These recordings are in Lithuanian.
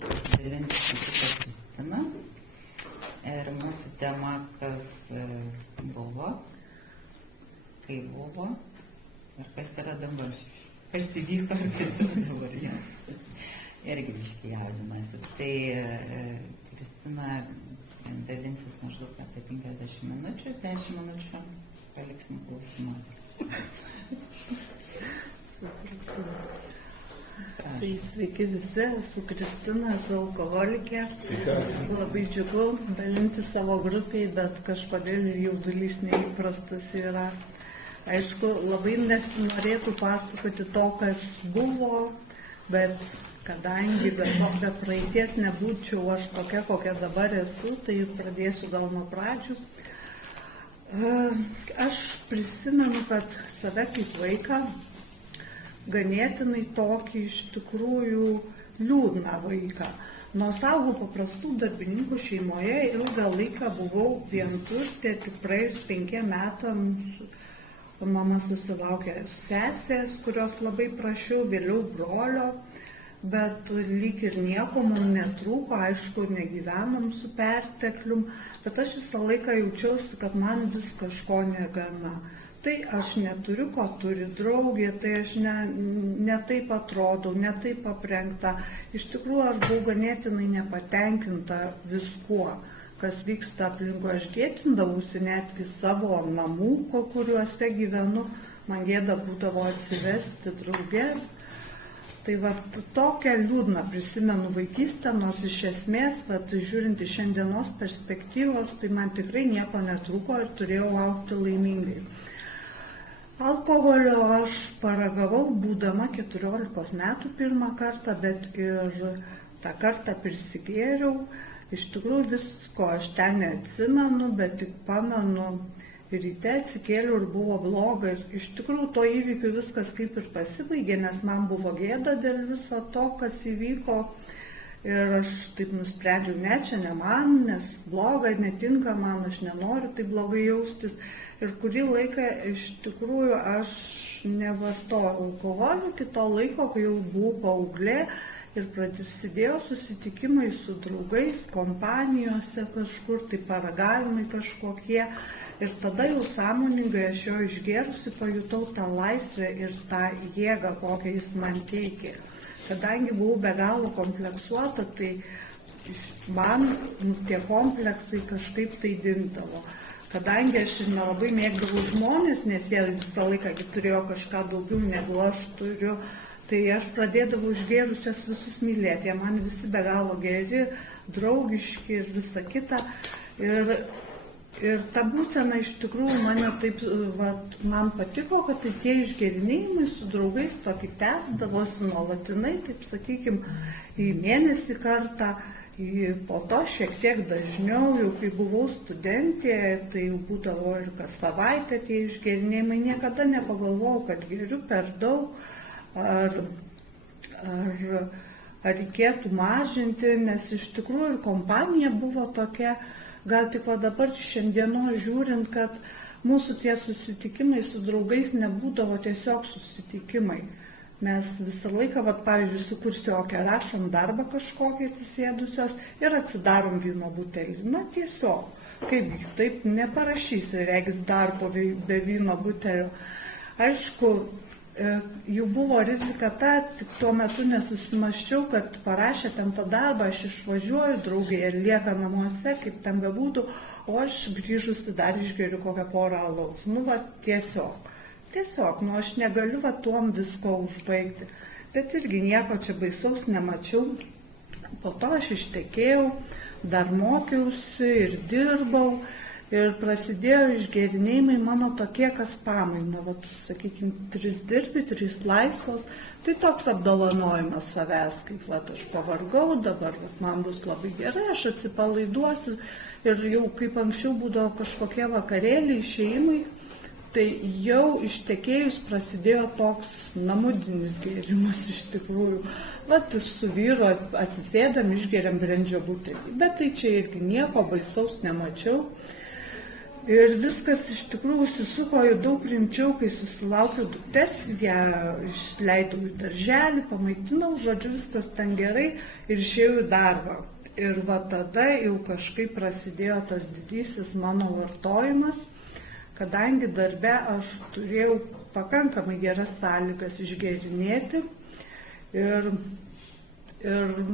pasidalinti su kita Kristina. Ir mūsų tema, kas buvo, kai buvo ir kas yra dabar. Kas įvyko ir kas yra dabar. Ja. Irgi biškai jaudinasi. Tai Kristina dalinsis maždaug apie 50 minučių, 10 minučių paliksim klausimą. Tai sveiki visi, esu Kristina, esu alkoholikė. Labai džiugu dalinti savo grupiai, bet kažkodėl jaudulys neįprastas yra. Aišku, labai nesinorėtų pasakoti to, kas buvo, bet kadangi be praeities nebūčiau aš tokia, kokia dabar esu, tai pradėsiu gal nuo pradžių. Aš prisimenu, kad save kaip vaiką ganėtinai tokį iš tikrųjų liūdną vaiką. Nors augau paprastų darbininkų šeimoje, ilgą laiką buvau vienturtė, tik praėjus 5 metams mama susilaukė sesės, kurios labai prašiau, vėliau brolio, bet lyg ir nieko mums netrūko, aišku, negyvenom su perteklium, bet aš visą laiką jaučiausi, kad man vis kažko negana. Tai aš neturiu, ko turi draugė, tai aš ne taip atrodau, ne taip aprengta. Iš tikrųjų, aš buvau ganėtinai nepatenkinta viskuo, kas vyksta aplinkui. Aš gėdindavausi netgi savo namų, kuriuose gyvenu, man gėda būdavo atsivesti draugės. Tai tokią liūdną prisimenu vaikystę, nors iš esmės, žiūrint iš šiandienos perspektyvos, tai man tikrai nieko netrūko ir turėjau augti laimingai. Alkoholio aš paragavau būdama 14 metų pirmą kartą, bet ir tą kartą prisigėriau. Iš tikrųjų visko aš ten neatsimenu, bet tik pamenu, ryte atsikėliau ir buvo bloga. Ir iš tikrųjų to įvykiu viskas kaip ir pasibaigė, nes man buvo gėda dėl viso to, kas įvyko. Ir aš taip nusprendžiau, ne, čia ne man, nes bloga, netinka man, aš nenoriu taip blogai jaustis. Ir kurį laiką iš tikrųjų aš nevartojau alkoholio, kito laiko, kai jau buvau paauglė ir prasidėjo susitikimai su draugais, kompanijose kažkur, tai paragavimai kažkokie. Ir tada jau sąmoningai aš jo išgėrusi pajutau tą laisvę ir tą jėgą, kokią jis man teikė. Kadangi buvau be galo kompleksuota, tai man tie kompleksai kažkaip tai dingdavo. Kadangi aš ir nelabai mėgdavau žmonės, nes jie visą laiką turėjo kažką daugiau negu aš turiu, tai aš pradėdavau išgėrusios visus mylėti. Jie man visi be galo geri, draugiški ir visa kita. Ir ta būsena iš tikrųjų mane taip, man patiko, kad tai tie išgėrinėjimai su draugais tokį tęsdavosi nuolatinai, taip sakykim, į mėnesį kartą. Po to šiek tiek dažniau, jau kai buvau studentė, tai jau būdavo ir kas savaitę tie išgėrinėjimai. Niekada nepagalvojau, kad geriu per daug, ar reikėtų mažinti, nes iš tikrųjų ir kompanija buvo tokia, gal tik dabar šiandienos žiūrint, kad mūsų tie susitikimai su draugais nebūdavo tiesiog susitikimai. Mes visą laiką, pavyzdžiui, su kursioke rašom darbą kažkokį atsisėdusios ir atsidarom vyno butelį. Na tiesiog, kaip taip neparašysi, regis darbo be vyno butelio. Aišku, jau buvo rizika ta, tik tuo metu nesusimaščiau, kad parašė ten tą darbą, aš išvažiuoju, draugė ir lieka namuose, kaip ten bebūtų, o aš grįžusi dar išgeriu kokią porą alaus. Tiesiog, aš negaliu tuom visko užbaigti, bet irgi nieko čia baisaus nemačiau. Po to aš ištekėjau, dar mokiausi ir dirbau ir prasidėjo išgėrinėjimai mano tokie, kas pamaina. Sakykime, 3 dirbi, 3 laisvos, tai toks apdovanojimas savęs, kaip aš pavargau, dabar man bus labai gerai, aš atsipalaiduosiu ir jau kaip anksčiau būdavo kažkokie vakarėliai, išėjimai. Tai jau ištekėjus prasidėjo toks namudinis gėrimas iš tikrųjų. Su vyru atsisėdam, išgeriam brendžio butelį. Bet tai čia irgi nieko baisaus nemačiau. Ir viskas iš tikrųjų susisuko daug rimčiau, kai susilaukiau dukters, ją išleidau į darželį, pamaitinau, žodžiu, viskas ten gerai ir išėjau į darbą. Ir va tada jau kažkaip prasidėjo tas didysis mano vartojimas, kadangi darbe aš turėjau pakankamai geras sąlygas išgėrinėti ir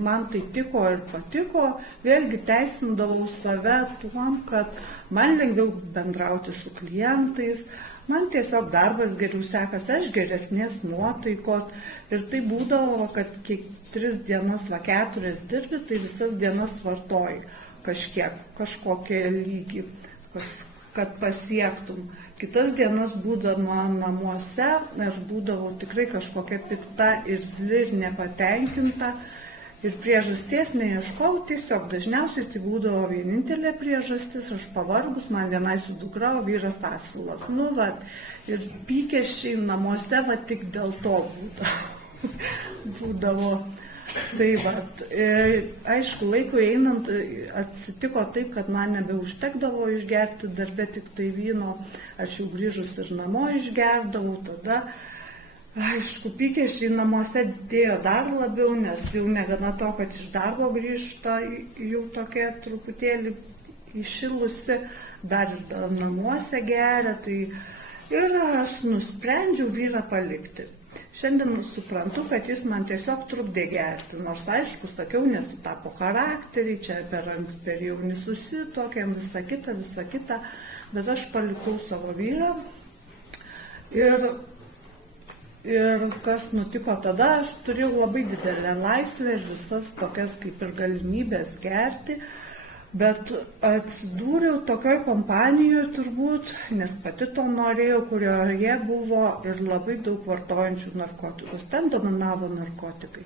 man tai tiko ir patiko, vėlgi teisindavau save tuom, kad man lengviau bendrauti su klientais, man tiesiog darbas geriau sekasi, aš geresnės nuotaikos ir tai būdavo, kad kiek 3 dienas, 4 dirbi, tai visas dienas vartoji kažkokią lygį, kad pasiektum. Kitas dienas būdama namuose, aš būdavau tikrai kažkokia pikta ir zli ir nepatenkinta. Ir priežasties neieškau, tiesiog dažniausiai tai būdavo vienintelė priežastis, aš pavargus, man vienai su dukra, o vyras asilas. Ir pykesčiai namuose, tik dėl to būdavo. Tai aišku, laikui einant atsitiko taip, kad man nebeužtekdavo išgerti darbe tik tai vyno, aš jau grįžus ir namo išgerdavau, tada aišku, pykesčiai namuose didėjo dar labiau, nes jau negana to, kad iš darbo grįžta jau tokia truputėlį įšilusi, dar ir namuose geria, ir aš nusprendžiau vyrą palikti. Šiandien suprantu, kad jis man tiesiog trukdė gerti, nors aišku, sakiau, nesutapo charakteriai, čia per jauni susituokėm, visa kita, bet aš palikau savo vyrą ir kas nutiko tada, aš turėjau labai didelę laisvę ir visas tokias kaip ir galimybės gerti, bet atsidūriau tokioj kompanijoje turbūt, nes pati to norėjau, kurioje buvo ir labai daug vartojančių narkotikus, ten dominavo narkotikai.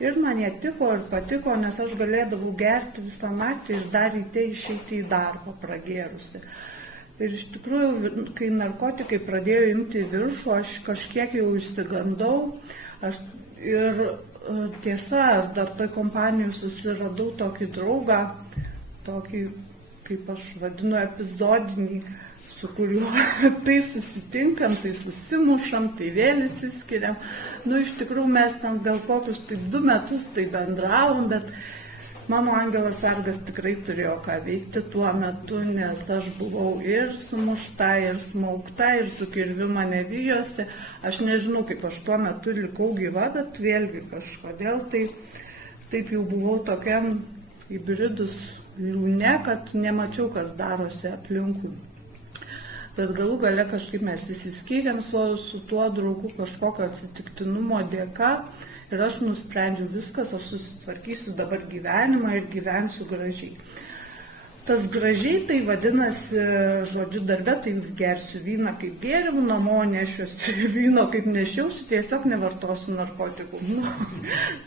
Ir man jie tiko ir patiko, nes aš galėdavau gerti visą naktį ir dar ryte išeiti į darbą pragėrusi. Ir iš tikrųjų, kai narkotikai pradėjo imti viršų, aš kažkiek jau išsigandau. Ir tiesa, aš dar toj kompanijoje susiradau tokį draugą, tokį, kaip aš vadinu, epizodinį, su kuriuo tai susitinkam, tai susimušam, tai vėl įsiskiriam. Iš tikrųjų, mes ten gal kokius 2 metus tai bendravom, bet mano angelas sargas tikrai turėjo ką veikti tuo metu, nes aš buvau ir sumušta, ir smaugta, ir su kirviu mane vijosi. Aš nežinau, kaip aš tuo metu likau gyva, bet vėlgi kažkodėl taip jau buvau tokiam įbridus liūne, kad nemačiau, kas darosi aplinkui. Bet galų gale kažkaip mes įsiskyrėm su tuo draugu kažkokio atsitiktinumo dėka ir aš nusprendžiau viskas, aš susitvarkysiu dabar gyvenimą ir gyvensiu gražiai. Tas gražiai tai vadinasi, žodžiu, darbe, tai gersiu vyną kaip gėriau, namo nešiuosi vyno kaip nešiausi, tiesiog nevartosiu narkotikų.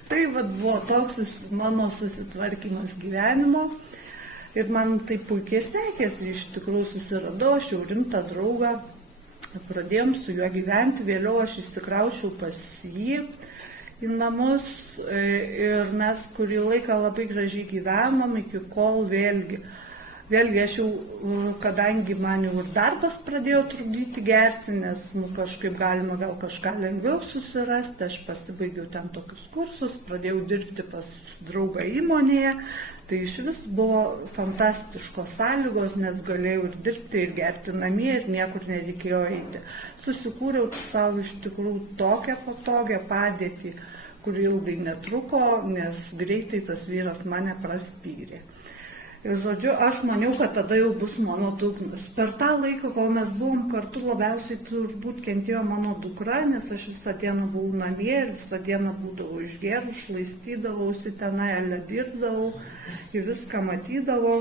Tai buvo toks mano susitvarkymas gyvenimo. Ir man tai puikiai sekėsi, iš tikrųjų susiradau, aš jau rimtą draugą, pradėjom su juo gyventi, vėliau aš įsikraušiau pas jį į namus ir mes kurį laiką labai gražiai gyvenom, iki kol vėlgi aš jau, kadangi man jau ir darbas pradėjo trukdyti gerti, nes kažkaip galima gal kažką lengviau susirasti, aš pasibaigiau ten tokius kursus, pradėjau dirbti pas draugą įmonėje. Tai iš vis buvo fantastiškos sąlygos, nes galėjau ir dirbti, ir gerti namie, ir niekur nereikėjo eiti. Susikūriau savo iš tikrųjų tokią patogią padėtį, kuri ilgai netruko, nes greitai tas vyras mane praspyrė. Ir žodžiu, aš maniau, kad tada jau bus mano dugnas. Per tą laiką, kol mes buvom kartu, labiausiai turbūt kentėjo mano dukra, nes aš visą dieną buvau namie ir visą dieną būdavau išgerus, šlaistydavausi tenai, dirbdavau, į viską matydavau.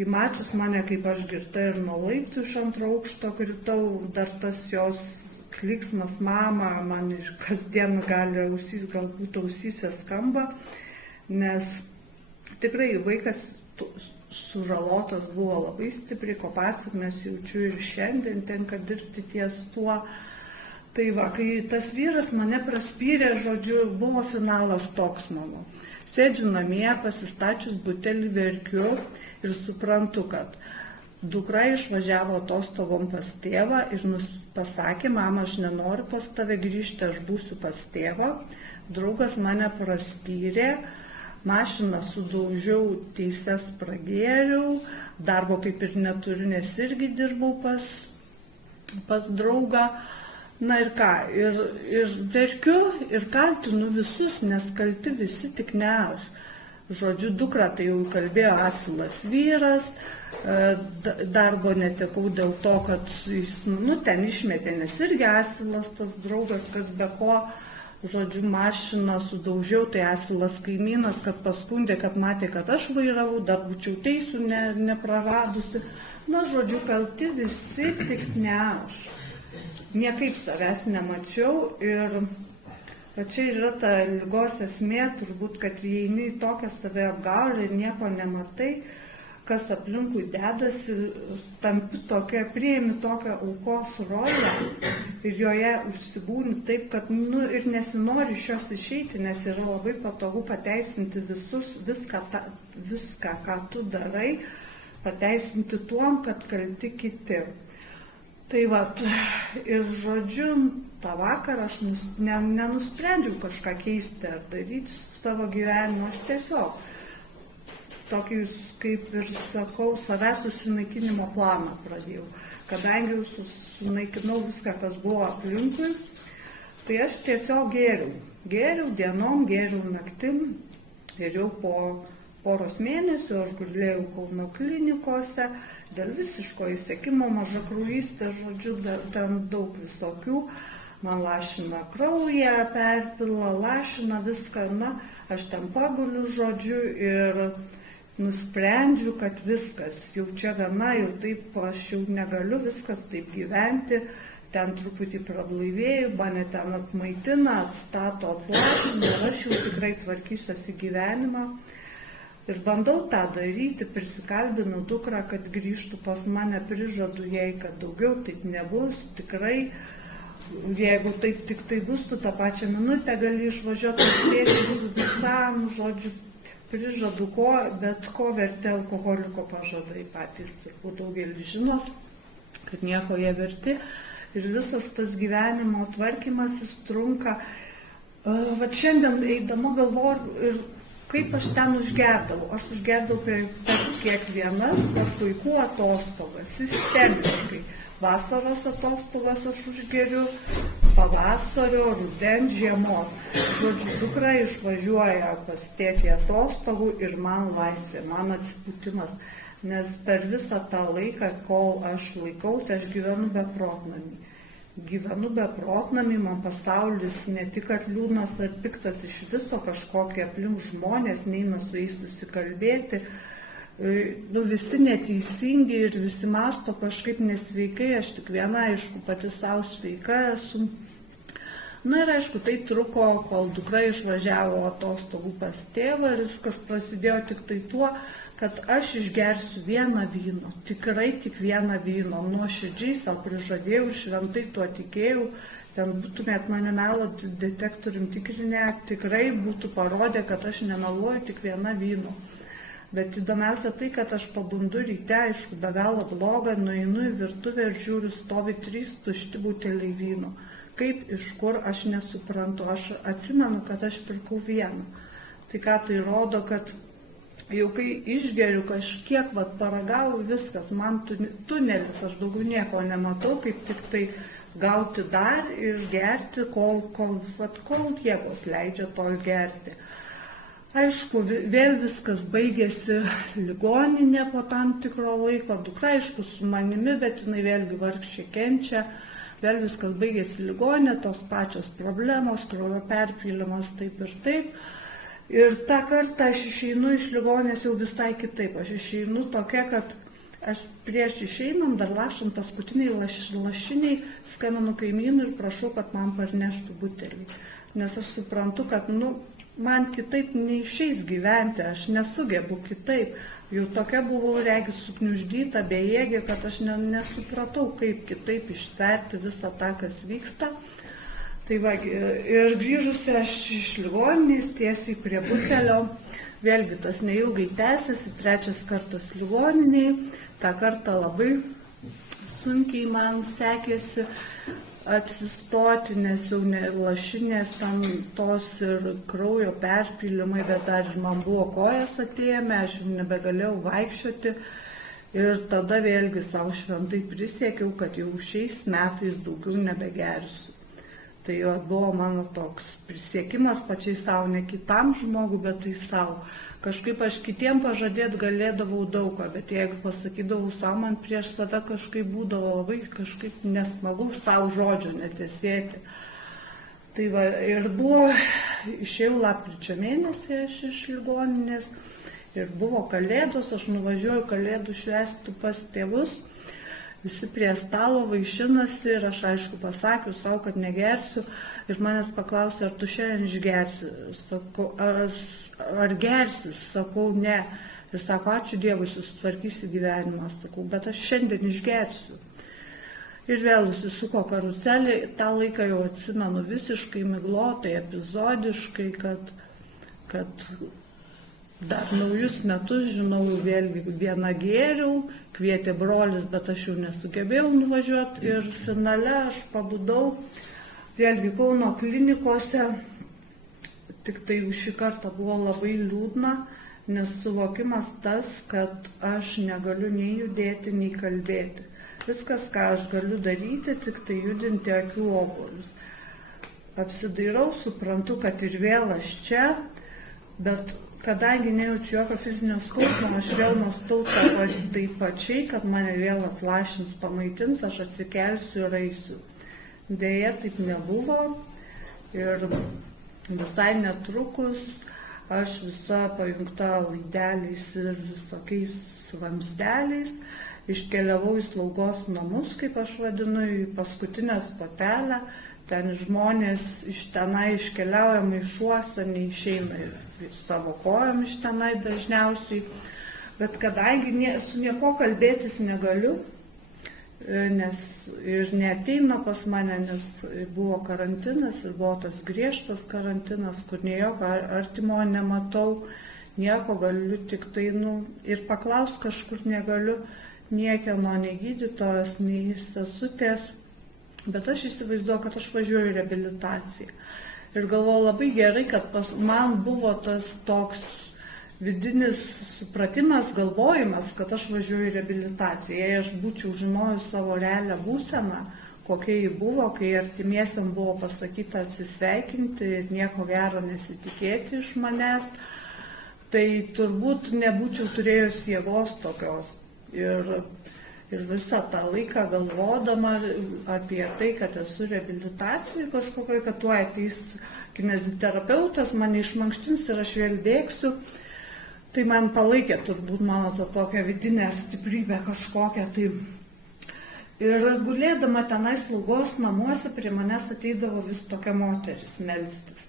Įmačius mane, kaip aš girta ir nuo laiptų iš 2 aukšto kritau, dar tas jos kliksmas mama, man kasdien galbūt ausyse skamba, nes tikrai vaikas sužalotas buvo labai stipriai, ko pasekmes jaučiu ir šiandien tenka dirbti ties tuo. Tai kai tas vyras mane praspyrė, žodžiu, buvo finalas toks mano. Sėdžiu namie, pasistačius butelį verkiu ir suprantu, kad dukra išvažiavo atostogom pas tėvą ir pasakė, mama, aš nenoriu pas tave grįžti, aš būsiu pas tėvą. Draugas mane praspyrė, mašiną sudaužiau, teises pragėriau, darbo kaip ir neturiu, nes irgi dirbau pas draugą. Na ir ką, ir verkiu ir kaltinu visus, nes kalti visi, tik ne aš. Žodžiu, dukra tai jau kalbėjo asilas vyras, darbo netekau dėl to, kad jis, ten išmetė, nes irgi asilas tas draugas, kas be ko, žodžiu, mašiną sudaužiau, tai asilas kaimynas, kad paskundė, kad matė, kad aš vairavau, dar būčiau teisų nepraradusi. Na, žodžiu, kalti visi, tik ne aš. Niekaip savęs nemačiau ir čia yra ta ligos esmė, turbūt, kad įeini į tokią save apgaulę ir nieko nematai, kas aplinkui dedasi, tampi tokia, priimi tokią aukos rolę ir joje užsibūni taip, kad ir nesinori iš jos išeiti, nes yra labai patogu pateisinti viską, ką tu darai, pateisinti tuom, kad kalti kiti. Tai vat, ir žodžiu, tą vakarą aš nenusprendžiau kažką keisti ar daryti su savo gyvenimu, aš tiesiog tokį, kaip ir sakau, savęs susinaikinimo planą pradėjau. Kadangi jau sunaikinau viską, kas buvo aplinkui, tai aš tiesiog gėriau dienom, gėriau naktim ir jau po poros mėnesių aš gulėjau Kauno klinikose dėl visiško įsekimo, mažakraujystės, žodžiu, ten daug visokių, man lašina kraują, perpila, lašina viską, aš ten paguliu, žodžiu, ir nusprendžiu, kad viskas, jau čia viena, jau taip aš jau negaliu viskas taip gyventi, ten truputį prablaivėjau, mane ten atmaitina, atstato, atlašina ir aš jau tikrai tvarkysiuosi gyvenimą. Ir bandau tą daryti, prisikalbinu dukrą, kad grįžtų pas mane, prižadu jai, kad daugiau taip nebus, tikrai, jeigu taip tik tai bus, tu tą pačią minutę gali išvažiuoti, atspėti visam, žodžiu, prižadu ko, bet ko verti alkoholiko pažadai, patys turbūt daugelis žino, kad nieko jie verti ir visas tas gyvenimo tvarkymasis trunka. Vat šiandien eidama galvoju ir kaip aš ten užgerdavau. Aš užgerdavau per kiekvienas vaikų atostogas, sistemiškai. Vasaros atostogas aš užgeriu, pavasario, rudens, žiemos. Žodžiu, dukra išvažiuoja pas tėtį atostogų ir man laisvė, man atsipūtimas. Nes per visą tą laiką, kol aš laikausi, aš gyvenu beprotnamį. Man pasaulis ne tik kad liūdnas ar piktas, iš viso kažkokie aplink žmonės, neina su jais susikalbėti, visi neteisingi ir visi mąsto kažkaip nesveikai, aš tik viena, aišku, pati savo sveika esu. Na ir aišku, tai truko, kol dukra išvažiavo atostogų pas tėvą ir viskas prasidėjo tik tai tuo, kad aš išgersiu vieną vyno, tikrai tik vieną vyno, nuoširdžiai savo prižadėjau, šventai tuo tikėjau, ten būtumėt mane melo detektorium tikrinę, tikrai būtų parodę, kad aš nemeluoju, tik vieną vyno. Bet įdomiausia tai, kad aš pabundu ryte, aišku, be galo bloga, nueinu į virtuvę ir žiūriu, stovi 3 tušti buteliai vyno. Kaip, iš kur, aš nesuprantu, aš atsimenu, kad aš pirkau vieną. Tai ką tai rodo, kad jau kai išgeriu kažkiek, paragauju, viskas, man tunelis, aš daugiau nieko nematau, kaip tik tai gauti dar ir gerti, kol jėgos leidžia tol gerti. Aišku, vėl viskas baigėsi ligoninė po tam tikro laiko, dukra, aišku, su manimi, bet jinai vėlgi vargšė kenčia, vėl viskas baigėsi ligoninė, tos pačios problemos, kraujo perpylimas, taip ir taip. Ir tą kartą aš išeinu iš ligonės jau visai kitaip. Aš išeinu tokia, kad aš prieš išeinam, dar lašant paskutiniai lašiniai, skambinu kaimynui ir prašau, kad man parneštų butelį. Nes aš suprantu, kad man kitaip neišeis gyventi, aš nesugebu kitaip. Jau tokia buvau, regis, sukniuždyta, bejėgė, kad aš nesupratau, kaip kitaip ištverti visą tą, kas vyksta. Tai va, ir grįžusi aš iš ligoninės tiesiai prie butelio, vėlgi tas neilgai tęsiasi, 3 kartas ligoniniai, tą kartą labai sunkiai man sekėsi atsistoti, nes jau ne lašinės tam tos ir kraujo perpylimai, bet dar ir man buvo kojas atėmę, aš jau nebegalėjau vaikščioti. Ir tada vėlgi savo šventai prisiekiau, kad jau šiais metais daugiau nebegersiu. Tai jau buvo mano toks prisiekimas pačiai savo, ne kitam žmogui, bet tai savo. Kažkaip aš kitiem pažadėti galėdavau daugą, bet jeigu pasakydavau savo, man prieš save kažkaip būdavo labai kažkaip nesmagu savo žodžio netesėti. Tai va, ir buvo, išėjau lapkričio mėnesį aš iš ligoninės ir buvo kalėdos, aš nuvažiuoju kalėdų švęsti pas tėvus. Visi prie stalo vaišinasi ir aš aišku pasakiau savo, kad negersiu ir manęs paklausė, ar tu šiandien išgersi. Sakau, ar gersi? Sakau, ne. Ir sako, ačiū Dievui, susitvarkysi gyvenimą. Sakau, bet aš šiandien išgersiu. Ir vėl susisuko karuselė, tą laiką jau atsimenu visiškai miglotai, epizodiškai, kad dar naujus metus, žinau, vėlgi vieną gėriau, kvietė brolis, bet aš jau nesugebėjau nuvažiuoti ir finale aš pabudau vėlgi Kauno klinikose, tik tai šį kartą buvo labai liūdna, nes suvokimas tas, kad aš negaliu nei judėti, nei kalbėti. Viskas, ką aš galiu daryti, tik tai judinti akių obuolius. Apsidairau, suprantu, kad ir vėl aš čia, bet kadangi nejaučiu jokio fizinio skausmo, aš vėl mąstau taip pačiai, kad mane vėl atlašins, pamaitins, aš atsikelsiu ir eisiu. Deja, taip nebuvo ir visai netrukus aš visa pajungta laideliais ir visokiais vamzdeliais iškeliavau į slaugos namus, kaip aš vadinu, į paskutinę stotelę. Ten žmonės iš tenai iškeliauja maišuose, neišeina ir savo kojom iš tenai dažniausiai. Bet kadangi su nieko kalbėtis negaliu, nes ir neateina pas mane, nes buvo karantinas ir buvo tas griežtas karantinas, kur nei jokio artimo nematau, nieko galiu tik tai, ir paklausti kažkur negaliu, niekieno, nei gydytojos, nei sesutės. Bet aš įsivaizduoju, kad aš važiuoju į reabilitaciją. Ir galvoju labai gerai, kad man buvo tas toks vidinis supratimas, galvojimas, kad aš važiuoju į reabilitaciją. Jei aš būčiau žinojus savo realią būseną, kokia ji buvo, kai artimiesiam buvo pasakyta atsisveikinti ir nieko gero nesitikėti iš manęs, tai turbūt nebūčiau turėjus jėgos tokios. Ir visą tą laiką galvodama apie tai, kad esu reabilitacijai kažkokiai, kad tuo ateis kineziterapeutas, mane išmankštins ir aš vėl bėgsiu, tai man palaikė turbūt mano tokia vidinė stiprybė kažkokia. Tai. Ir gulėdama tenai slaugos namuose prie manęs ateidavo vis tokia moteris melstis.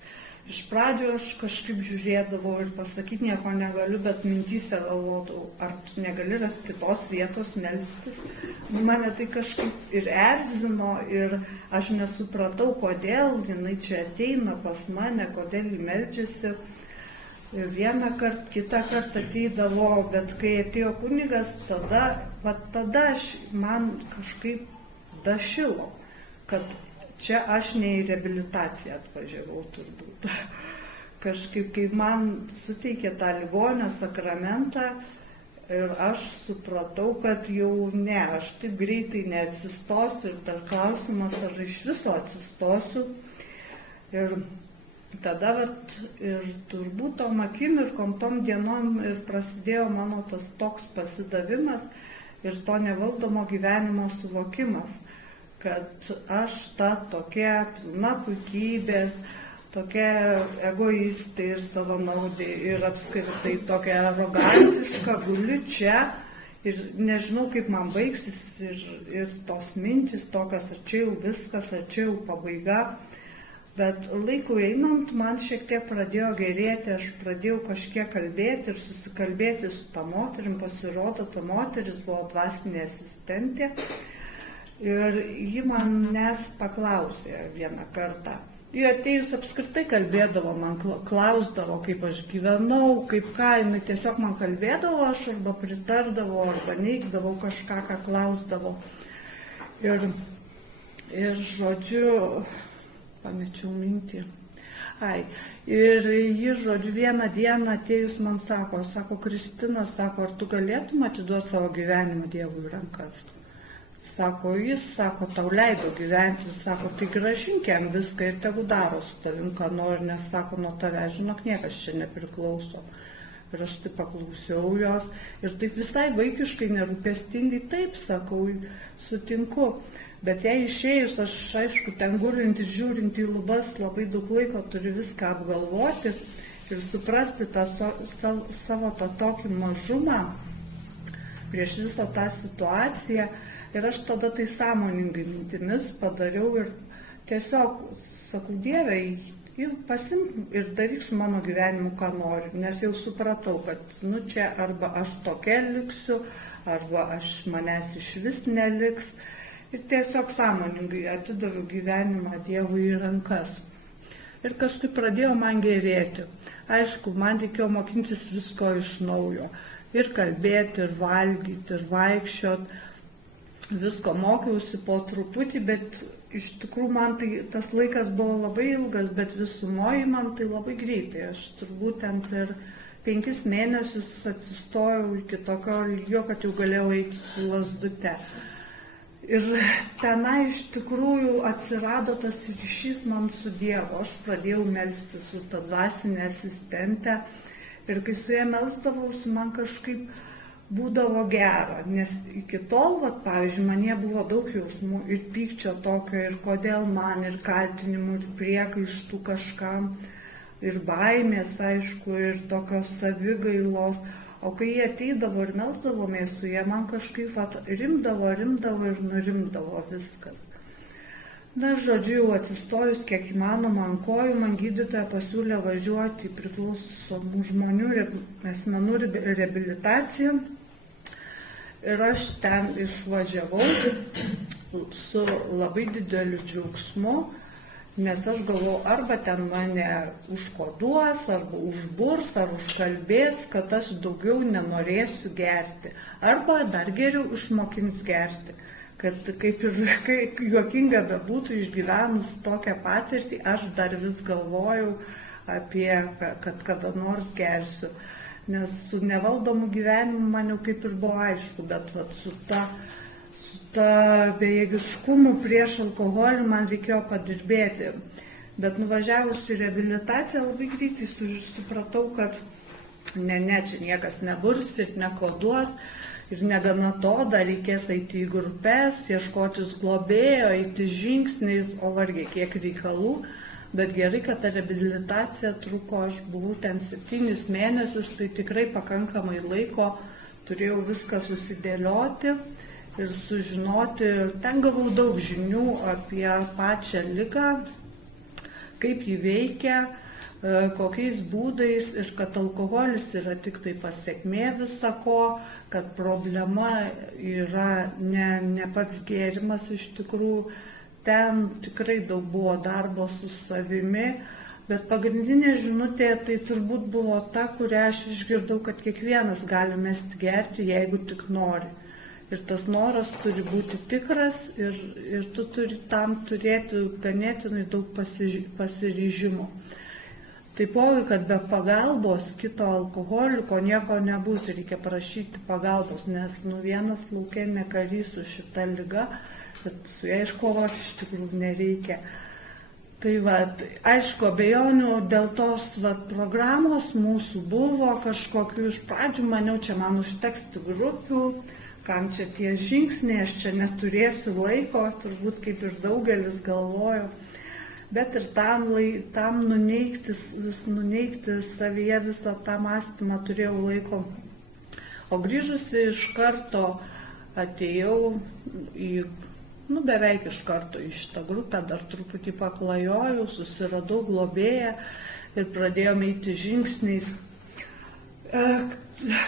Iš pradžio aš kažkaip žiūrėdavau ir pasakyti nieko negaliu, bet mintyse galvodavau, ar tu negali rasti kitos vietos melstis. Mane tai kažkaip ir erzino ir aš nesupratau, kodėl jinai čia ateina pas mane, kodėl ji meldžiasi. Vieną kartą, kitą kartą ateidavo, bet kai atėjo kunigas, tada man kažkaip dašilo, kad čia aš ne į reabilitaciją atvažiavau turbūt. Kažkaip, kai man suteikė tą ligonio sakramentą ir aš supratau, kad jau ne, aš taip greitai neatsistosiu ir dar klausimas, ar iš viso atsistosiu. Ir tada ir turbūt tom akimirkom, tom dienom ir prasidėjo mano tas toks pasidavimas ir to nevaldomo gyvenimo suvokimas, kad aš ta tokia pilna puikybės, tokia egoistė ir savanaudė ir apskritai tokia arogantiška, guliu čia ir nežinau, kaip man baigsis ir tos mintis tokios, ar čia jau viskas, ar čia jau pabaiga. Bet laikui einant man šiek tiek pradėjo gerėti, aš pradėjau kažkiek kalbėti ir susikalbėti su ta moterim, pasirodo, ta moteris buvo dvasinė asistentė ir ji manęs paklausė vieną kartą, Jie atėjus apskritai kalbėdavo, man klausdavo, kaip aš gyvenau, kaip ką, jinai tiesiog man kalbėdavo, aš arba pritardavo, arba neigdavau kažką, ką klausdavo. Ir žodžiu, pamečiau mintį. Ir ji, žodžiu, vieną dieną atėjus man sako, Kristina, ar tu galėtum atiduoti savo gyvenimą Dievui į rankas? Sako, jis, tau leido gyventi, tai grąžink jam viską ir tegu daro su tavim, ką nori, nes, nuo tave, žinok, niekas čia nepriklauso. Ir aš taip paklausiau jos ir taip visai vaikiškai, nerūpestingai, taip, sakau, sutinku. Bet jei išėjus, aš, aišku, ten gulinti, žiūrinti į lubas, labai daug laiko turi viską apgalvoti ir suprasti savo tą tokį mažumą prieš visą tą situaciją. Ir aš tada tai sąmoningai mintimis padariau ir tiesiog sakau, Dieve, pasimk ir daryk su mano gyvenimu, ką nori, nes jau supratau, kad čia arba aš tokia liksiu, arba manęs iš vis neliks. Ir tiesiog sąmoningai atidaviau gyvenimą Dievui į rankas. Ir kažkaip pradėjo man gerėti. Aišku, man reikėjo mokintis visko iš naujo. Ir kalbėti, ir valgyti, ir vaikščioti. Visko mokiausi po truputį, bet iš tikrųjų man tas laikas buvo labai ilgas, bet visumoje man tai labai greitai. Aš turbūt ten per 5 mėnesius atsistojau iki tokio lygio, kad jau galėjau eiti su lazdute. Ir tenai iš tikrųjų atsirado tas ryšys man su Dievu. Aš pradėjau melstis su ta dvasinė asistente ir kai su ja melsdavausi, man kažkaip būdavo gera, nes iki tol, pavyzdžiui, mane buvo daug jausmų ir pykčio tokio, ir kodėl man, ir kaltinimų, ir priekaištų kažkam, ir baimės, aišku, ir tokios savigailos. O kai jie ateidavo ir melsdavomės su jie, man kažkaip rimdavo ir nurimdavo viskas. Na, žodžiu, jau atsistojus kiek įmanoma ant kojų, man gydytoja pasiūlė važiuoti į priklausomų žmonių asmenų reabilitaciją. Ir aš ten išvažiavau su labai dideliu džiaugsmu, nes aš galvoju, arba ten mane užkoduos, arba užburs, ar užkalbės, kad aš daugiau nenorėsiu gerti. Arba dar geriau išmokins gerti. Kad kaip ir juokinga bebūtų išgyvenus tokią patirtį, aš dar vis galvojau apie, kad kada nors gersiu. Nes su nevaldomu gyvenimu man jau kaip ir buvo aišku, bet su ta bejėgiškumu prieš alkoholį man reikėjo padirbėti. Bet nuvažiavus į reabilitaciją labai greitai supratau, kad ne, čia niekas neburs ir nekoduos. Ir negana to, dar reikės eiti į grupės, ieškotis globėjo, eiti žingsniais, o vargiai kiek reikalų. Bet gerai, kad ta reabilitacija truko, aš buvau ten 7 mėnesius, tai tikrai pakankamai laiko turėjau viską susidėlioti ir sužinoti. Ten gavau daug žinių apie pačią ligą, kaip jį veikia, kokiais būdais ir kad alkoholis yra tik tai pasekmė visa ko, kad problema yra ne pats gėrimas iš tikrųjų. Ten tikrai daug buvo darbo su savimi, bet pagrindinė žinutė tai turbūt buvo ta, kurią aš išgirdau, kad kiekvienas gali mesti gerti, jeigu tik nori. Ir tas noras turi būti tikras ir tu turi tam turėti ganėtinai daug pasiryžimo. Taipogi, kad be pagalbos kito alkoholiko nieko nebus, reikia prašyti pagalbos, nes vienas lauke nekarys su šita liga, bet su ją iškovoti iš tikrųjų nereikia. Tai aišku, abejonių dėl tos programos mūsų buvo kažkokių iš pradžių, maniau, čia man užteks tik grupių, kam čia tie žingsniai, aš čia neturėsiu laiko, turbūt kaip ir daugelis galvojo. Bet ir tam nuneigti savyje visą tą mąstymą turėjau laiko. O grįžusi iš karto atėjau beveik iš karto į šitą grupę, dar truputį paklajojau, susiradau globėją ir pradėjome eiti žingsniais.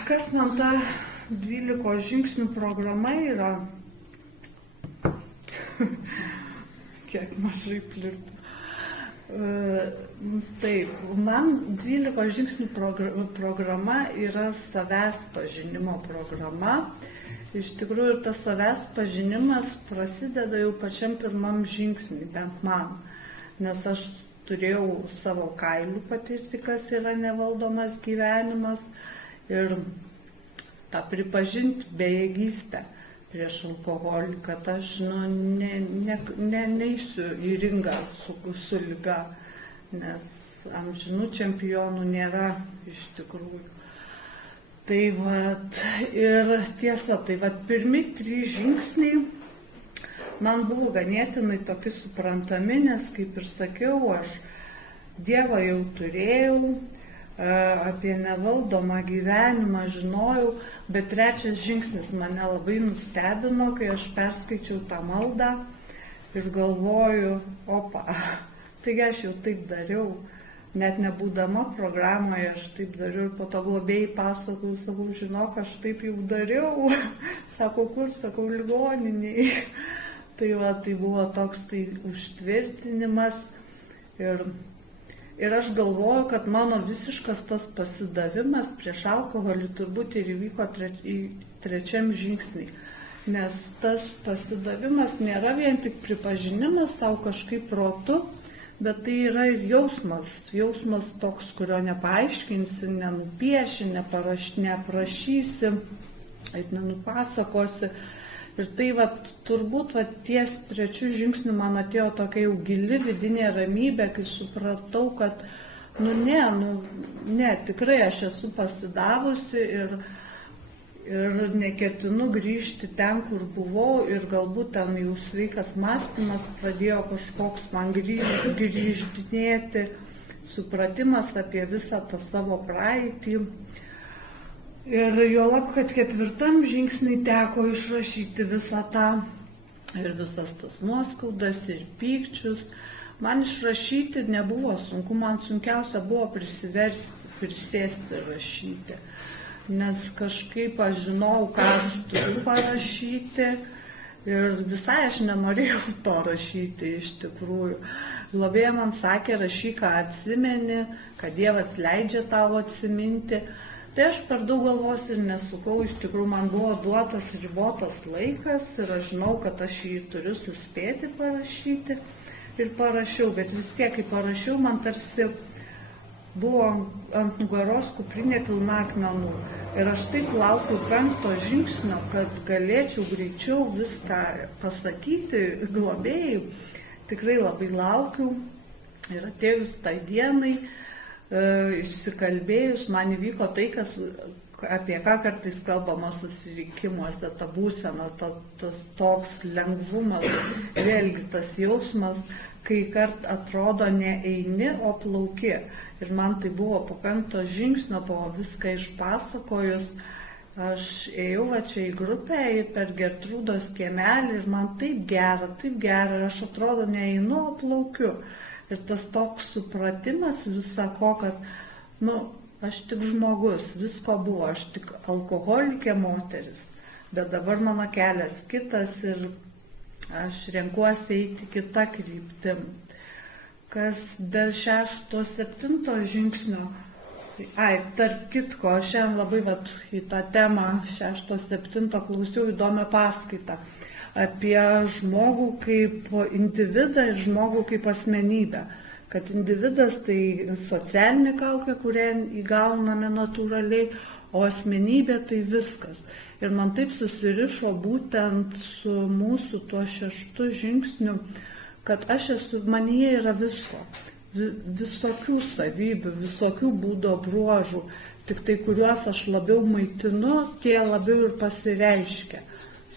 Kas man ta 12 žingsnių programa yra? Kiek mažai plirtų. Taip, man 12 žingsnių programa yra savęs pažinimo programa. Iš tikrųjų, ir tas savęs pažinimas prasideda jau pačiam pirmam žingsnį, bent man. Nes aš turėjau savo kailių patirti, kas yra nevaldomas gyvenimas. Ir tą pripažinti bejėgystę prieš alkoholį, kad aš neisiu į ringą su liga, nes amžinų čempionų nėra iš tikrųjų. Tai vat, ir tiesa, tai vat pirmi 3 žingsniai man buvo ganėtinai tokie suprantami, nes kaip ir sakiau, aš Dievą jau turėjau, apie nevaldomą gyvenimą žinojau, bet 3 žingsnis mane labai nustebino, kai aš perskaičiau tą maldą ir galvoju, opa, taigi aš jau taip dariau, net nebūdama programoje aš taip dariau ir po to globėjai pasakau, sakau, žinok, aš taip jau dariau, sako, kur, sakau, ligoniniai. Tai va, tai buvo toks tai užtvirtinimas ir aš galvoju, kad mano visiškas tas pasidavimas prieš alkoholį turbūt ir įvyko 3 žingsnį. Nes tas pasidavimas nėra vien tik pripažinimas savo kažkaip protu, bet tai yra ir jausmas toks, kurio nepaaiškinsi, nenupieši, neaprašysi, nenupasakosi. Ir tai turbūt ties 3 žingsniu man atėjo tokia jau gili vidinė ramybė, kai supratau, kad ne, tikrai aš esu pasidavusi ir neketinu grįžti ten, kur buvau, ir galbūt ten jau sveikas mąstymas pradėjo kažkoks man grįžtinėti, supratimas apie visą tą savo praeitį. Ir juolab, kad 4 žingsniui teko išrašyti visą tą ir visas tas nuoskaudas ir pykčius. Man išrašyti nebuvo sunku, man sunkiausia buvo prisėsti ir rašyti. Nes kažkaip aš žinau, ką aš turiu parašyti ir visai aš nenorėjau to rašyti iš tikrųjų. Globėja man sakė, rašyk, ką atsimeni, kad Dievas leidžia tavo atsiminti. Tai aš per daug galvos ir nesukau, iš tikrųjų man buvo duotas ribotas laikas ir aš žinau, kad aš jį turiu suspėti parašyti ir parašiau, bet vis tiek, kai parašiau, man tarsi buvo ant nugaros kuprinė pilna akmenų ir aš taip laukiu 5 žingsnio, kad galėčiau greičiau viską pasakyti globėjai, tikrai labai laukiu ir atėjus tai dienai, išsikalbėjus, man įvyko tai, apie ką kartais kalbama susirinkimuose, ta būsena, tas toks lengvumas, vėlgi tas jausmas, kai kart atrodo neeini, o plauki. Ir man tai buvo po 5 žingsnio, po viską išpasakojus, aš ėjau čia į grupę, per Gertrūdos kiemelį ir man taip gera, ir aš atrodo neeinu, o plaukiu. Ir tas toks supratimas visako, kad, aš tik žmogus, visko buvo, aš tik alkoholikė moteris, bet dabar mano kelias kitas ir aš renkuosi eiti kitą kryptim. Kas dėl 6-7 žingsnio, tarp kitko, aš šiandien labai į tą temą 6-7 klausiau įdomią paskaitą apie žmogų kaip individą ir žmogų kaip asmenybę. Kad individas tai socialinė kaukė, kurią įgauname natūraliai, o asmenybė tai viskas. Ir man taip susirišo būtent su mūsų tuo 6 žingsniu, kad manyje yra visko. Visokių savybių, visokių būdo bruožų, tik tai kuriuos aš labiau maitinu, tie labiau ir pasireiškia.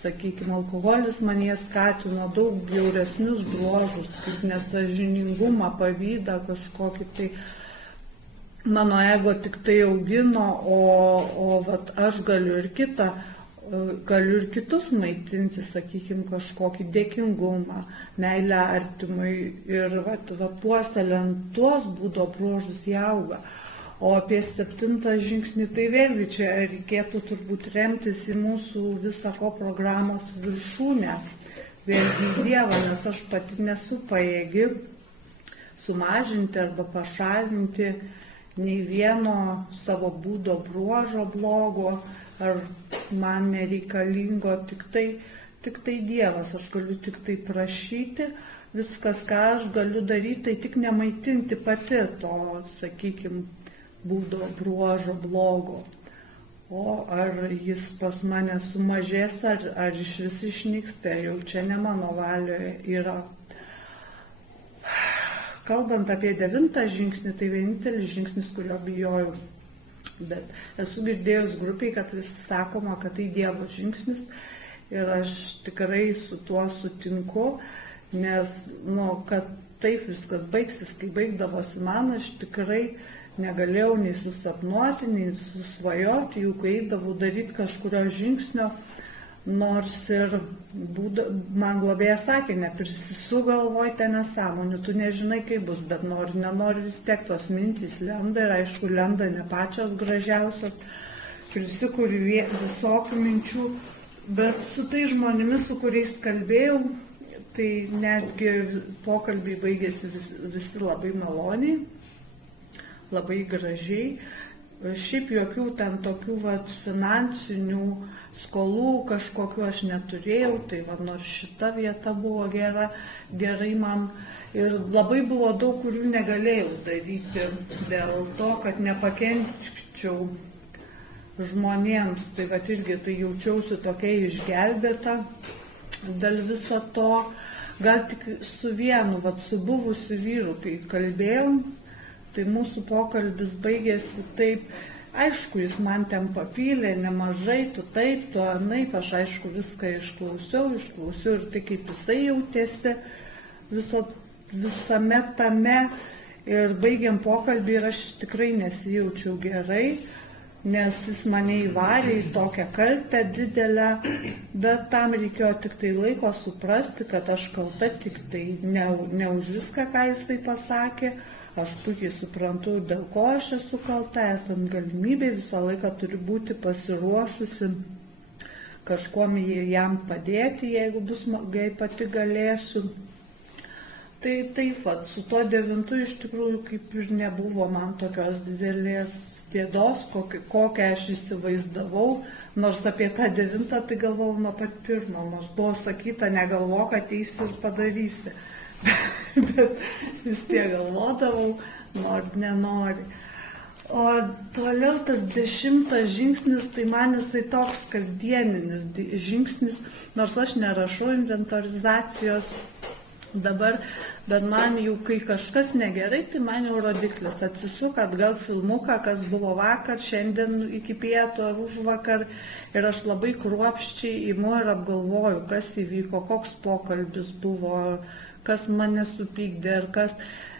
Sakykime, alkoholis manyje skatino daug bjauresnius bruožus, kaip nesąžiningumą, pavydą, kažkokį tai mano ego tik tai augino, o aš galiu ir kitus maitinti, sakykime, kažkokį dėkingumą, meilę artimui ir puoselėjant tuos būdo bruožus jie auga. O apie 7 žingsnį, tai vėlgi čia reikėtų turbūt remtis į mūsų visako programos viršūnę, vėlgi į Dievą, nes aš pati nesu pajėgi sumažinti arba pašalinti nei vieno savo būdo bruožo blogo ar man nereikalingo, tik tai Dievas, aš galiu tik tai prašyti, viskas, ką aš galiu daryti, tai tik nemaitinti pati to, sakykime, būdo bruožo blogo. O ar jis pas mane sumažės, ar iš vis išnyks, tai jau čia ne mano valioje yra. Kalbant apie 9 žingsnį, tai vienintelis žingsnis, kurio bijojau. Bet esu girdėjus grupiai, kad vis sakoma, kad tai Dievo žingsnis ir aš tikrai su tuo sutinku, nes, kad taip viskas baigsis, kai baigdavosi man, aš tikrai negalėjau nei susapnuoti, nei susvajoti, juk eidavau daryti kažkurio žingsnio, nors ir man globėjas sakė, neprisisugalvojte nesąmonių, tu nežinai, kaip bus, bet nenori vis tiek tos mintys lenda ir aišku, lenda ne pačios gražiausios, prisikuri visokių minčių, bet su tai žmonėmis, su kuriais kalbėjau, tai netgi pokalbiai baigėsi visi labai maloniai, labai gražiai. Šiaip jokių ten tokių finansinių skolų kažkokių aš neturėjau, tai nors šita vieta buvo gerai man ir labai buvo daug, kurių negalėjau daryti dėl to, kad nepakenčiau žmonėms, tai irgi tai jaučiausi tokia išgelbėta dėl viso to, gal tik su vienu, su buvusiu vyru, kai kalbėjom, tai mūsų pokalbis baigėsi taip, aišku, jis man ten papylė nemažai, tu taip, tu anaip, aš aišku viską išklausiau ir tai kaip jisai jautėsi visame tame ir baigėm pokalbį ir aš tikrai nesijaučiau gerai, nes jis mane įvarė į tokią kaltę didelę, bet tam reikėjo tik tai laiko suprasti, kad aš kalta tik tai ne už viską, ką jisai pasakė. Aš puikiai suprantu, dėl ko aš esu kalta, esant galimybėj, visą laiką turiu būti pasiruošusi kažkuom jam padėti, jeigu pati galėsiu. Tai taip, su tuo 9 iš tikrųjų kaip ir nebuvo man tokios didelės bėdos, kokią aš įsivaizdavau, nors apie tą 9 tai galvojau nuo pat pirmo, nors buvo sakyta, negalvok, ateisi ir padarysi. Bet vis tiek galvodavau, nors nenori. O toliau tas 10 žingsnis, tai man jisai toks kasdieninis žingsnis, nors aš nerašau inventorizacijos dabar, bet man jau kai kažkas negerai, tai man jau rodiklis atsisuk atgal filmuką, kas buvo vakar, šiandien iki pietų ar užvakar ir aš labai kruopščiai imu ir apgalvoju, kas įvyko, koks pokalbis buvo, kas mane supykdė ir kas.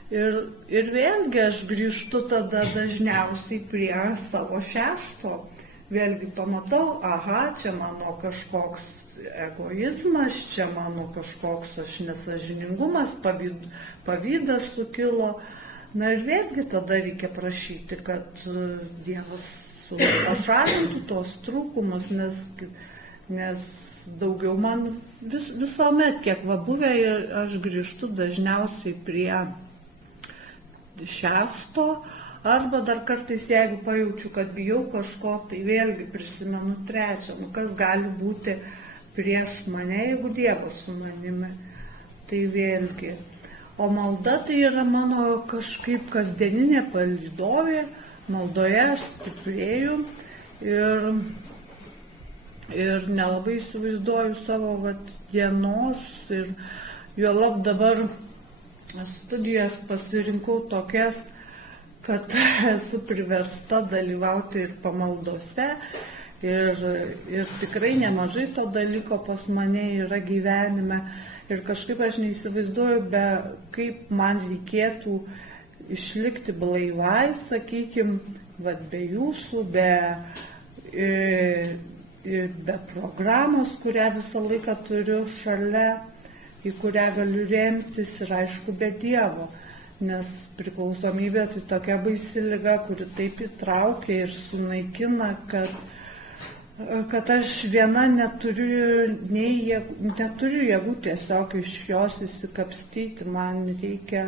Ir vėlgi aš grįžtu tada dažniausiai prie savo 6. Vėlgi pamatau, čia mano kažkoks egoizmas, čia mano kažkoks nesąžiningumas, pavydas sukilo. Na ir vėlgi tada reikia prašyti, kad Dievas pašalintų tos trūkumus, nes daugiau man visuomet, kiek buvę, aš grįžtu dažniausiai prie 6, arba dar kartais, jeigu pajaučiu, kad bijau kažko, tai vėlgi prisimenu 3, kas gali būti prieš mane, jeigu Dievas su manimi, tai vėlgi. O malda tai yra mano kažkaip kasdieninė palydovė, maldoje aš stiprėju ir nelabai įsivaizduoju savo dienos ir juolab dabar studijas pasirinkau tokias, kad esu priversta dalyvauti ir pamaldose ir tikrai nemažai to dalyko pas mane yra gyvenime ir kažkaip aš neįsivaizduoju, kaip man reikėtų išlikti blaivai, sakykime, be jūsų, be programos, kurią visą laiką turiu šalia, į kurią galiu remtis ir aišku be Dievo, nes priklausomybė tai tokia baisi liga, kuri taip įtraukia ir sunaikina, kad aš viena neturiu jėgų tiesiog iš jos įsikapstyti, man reikia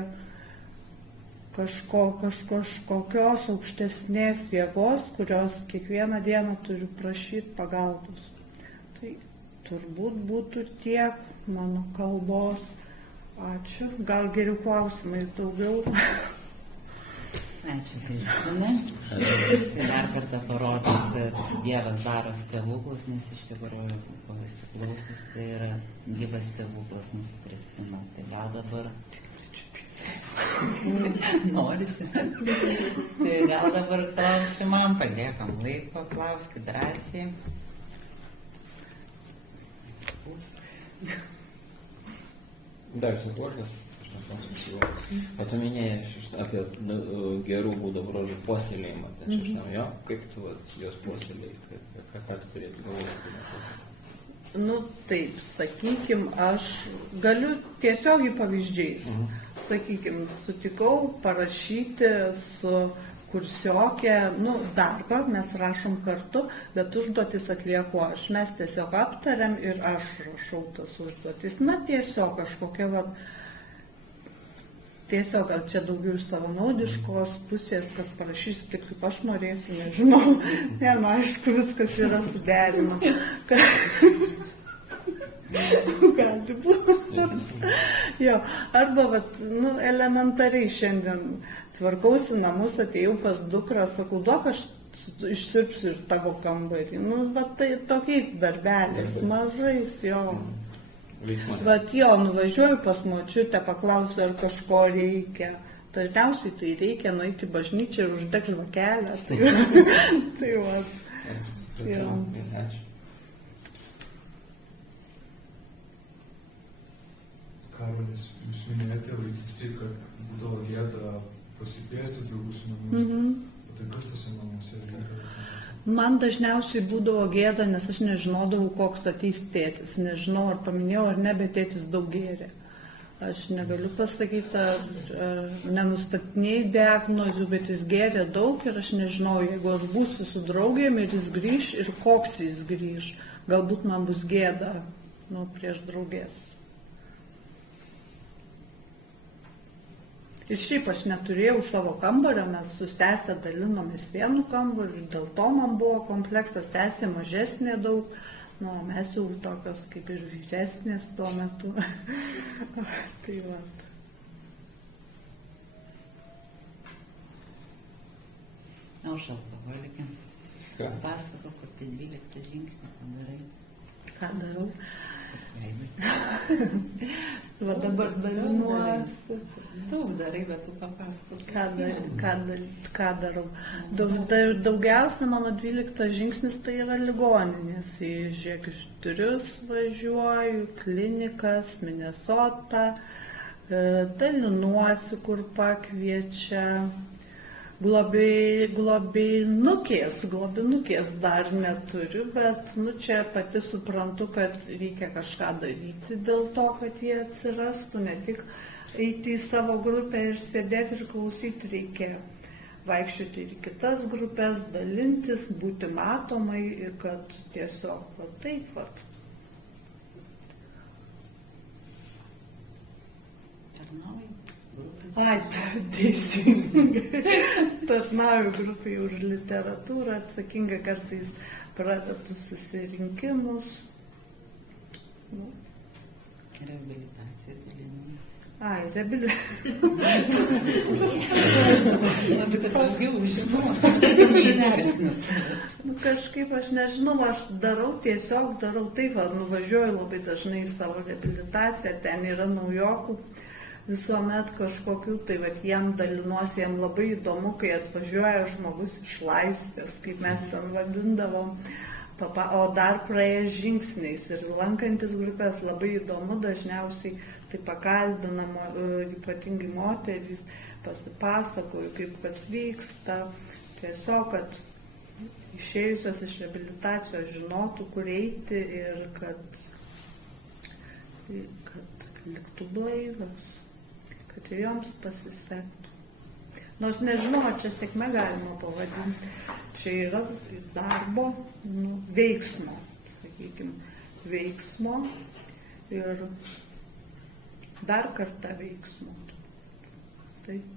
kažkokios aukštesnės jėgos, kurios kiekvieną dieną turiu prašyti pagalbos. Tai turbūt būtų tiek mano kalbos. Ačiū. Gal geriau klausimai daugiau? Ačiū, Kristina. Tai dar kartą parodo, kad Dievas daro stebuklus, nes iš tikrųjų pasiklausis, tai yra gyvas stebuklas mūsų Kristina. Tai gal dabar norisi. Tai gal dabar klausimam paliekam laiko, klauskit drąsiai. Dar susiklausimas, aš tam klausimus jau. Patuminėjai apie gerų būdo bruožų puoselėjimą, tai šeštam, jo, kaip tu juos puoselėjai, ką tu turėtų galvoti? Nu taip, sakykim, aš galiu tiesiogiai pavyzdžiais. Sakykim, sutikau parašyti su kursiokė, darbą, mes rašom kartu, bet užduotis atlieku aš. Mes tiesiog aptariam ir aš rašau tas užduotis. Tiesiog kažkokia, tiesiog gal čia daugiau iš savanaudiškos pusės, kad parašysiu taip, kaip aš norėsiu, nežinau. Aišku, viskas yra suderinama. Gali būti. Jo, arba, elementariai šiandien tvarkausi namus, atėjau pas dukrą, sakau, duok aš išsirpsiu ir tavo kambarį. Tai tokiais darbeliais, mažais, jo. Bet nuvažiuoju pas močiutę, paklausiu, ar kažko reikia. Dažniausiai tai reikia nueiti į bažnyčią ir uždegti žvakelę. Tai va. Ačiū. Karolis, jūs minėjote vaikystėje, kad būdavo gėda pasikviesti draugus į namus. Tai kas tas namuose yra? Man dažniausiai būdavo gėda, nes aš nežinodavau, koks ateis tėtis. Nežinau, ar paminėjau, ar ne, bet tėtis daug gėrė. Aš negaliu pasakyti, nenustatinėjau diagnozių, bet jis gėrė daug ir aš nežinau, jeigu aš būsiu su draugėm ir jis grįš ir koks jis grįš. Galbūt man bus gėda prieš draugės. Ir šiaip aš neturėjau savo kambario, mes su sesė dalinomės vienu kambariu ir dėl to man buvo kompleksas, sesė mažesnė daug, mes jau tokios kaip ir vyresnės tuo metu. Tai va. Aš alkoholikė. Pasakok apie 12 žingsnį, ką darai. Ką darau? Va dabar dalinuosi. Daug darai, bet tu papasakok. Ką darau? Daugiausia mano 12 žingsnis tai yra ligoninės. Į Žiegždrius važiuoju, klinikas, Minnesota, dalinuosi, kur pakviečia. Globinukės dar neturiu, bet čia pati suprantu, kad reikia kažką daryti dėl to, kad jie atsirastų, ne tik eiti į savo grupę ir sėdėti ir klausyti, reikia vaikščioti ir į kitas grupės, dalintis, būti matomai ir kad tiesiog taip. Tarnauji? Ai, teisingai. Tarnauju grupėje už literatūrą, atsakinga kartais pradedu susirinkimus. Reabilitacija dalinai. Ai, reabilitacija. Labai kad daugiau žinau. Kažkaip aš nežinau, aš tiesiog darau taip, nuvažiuoju labai dažnai į savo reabilitaciją, ten yra naujokų. Visuomet kažkokių, tai jiem dalinuosi, jiem labai įdomu, kai atvažiuoja žmogus iš laisvės, kaip mes ten vadindavom, o dar praėjęs žingsniais ir lankantis grupės labai įdomu, dažniausiai tai pakalbinama, ypatingai moterys, pasipasakoju, kaip kas vyksta, tiesiog, kad išėjusios iš reabilitacijos žinotų, kur eiti ir kad liktų blaivas. Kad ir joms pasisektų. Nors nežinau, čia sėkme galima pavadinti. Čia yra darbo, veiksmo, veiksmo ir dar kartą veiksmo. Taip.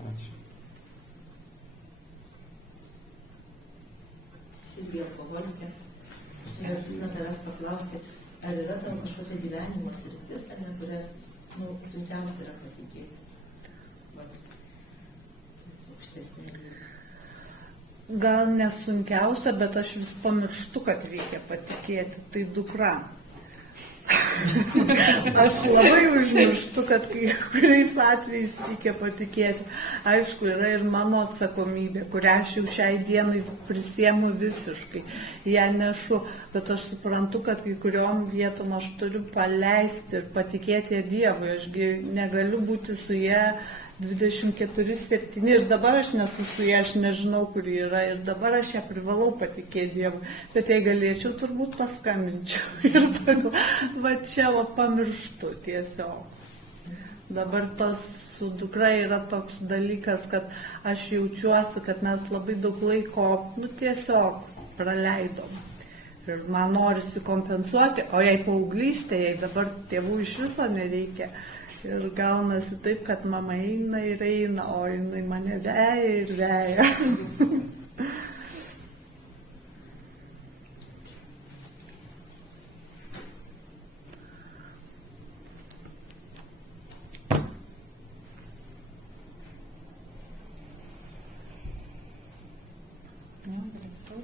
Ačiū. Silvija alkoholikė. Aš norėčiau tavęs paklausti, ar yra tam kažkokia gyvenimo sritis, ar ne, kurias sunkiausia yra patikėti? Vat, aukštesnė lyga. Gal nesunkiausia, bet aš vis pamirštu, kad reikia patikėti. Tai dukra. Aš labai užmirštu, kad kai kuriais atvejais reikia patikėti. Aišku, yra ir mano atsakomybė, kurią aš jau šiai dienai prisiemu visiškai. Ją nešu, bet aš suprantu, kad kai kuriom vietom aš turiu paleisti ir patikėti Dievui. Ašgi negaliu būti su ją 24/7 ir dabar aš nesu su ją, aš nežinau, kur ji yra ir dabar aš ją privalau patikėti Dievui, bet jei galėčiau, turbūt paskambinčiau ir va čia va pamirštu tiesiog. Dabar tas su dukra yra toks dalykas, kad aš jaučiuosi, kad mes labai daug laiko, tiesiog praleidom. Ir man norisi kompensuoti, o jei paauglystė, jei dabar tėvų iš viso nereikia. Ir gaunasi taip, kad mama eina ir eina, o jinai mane veja ir veja.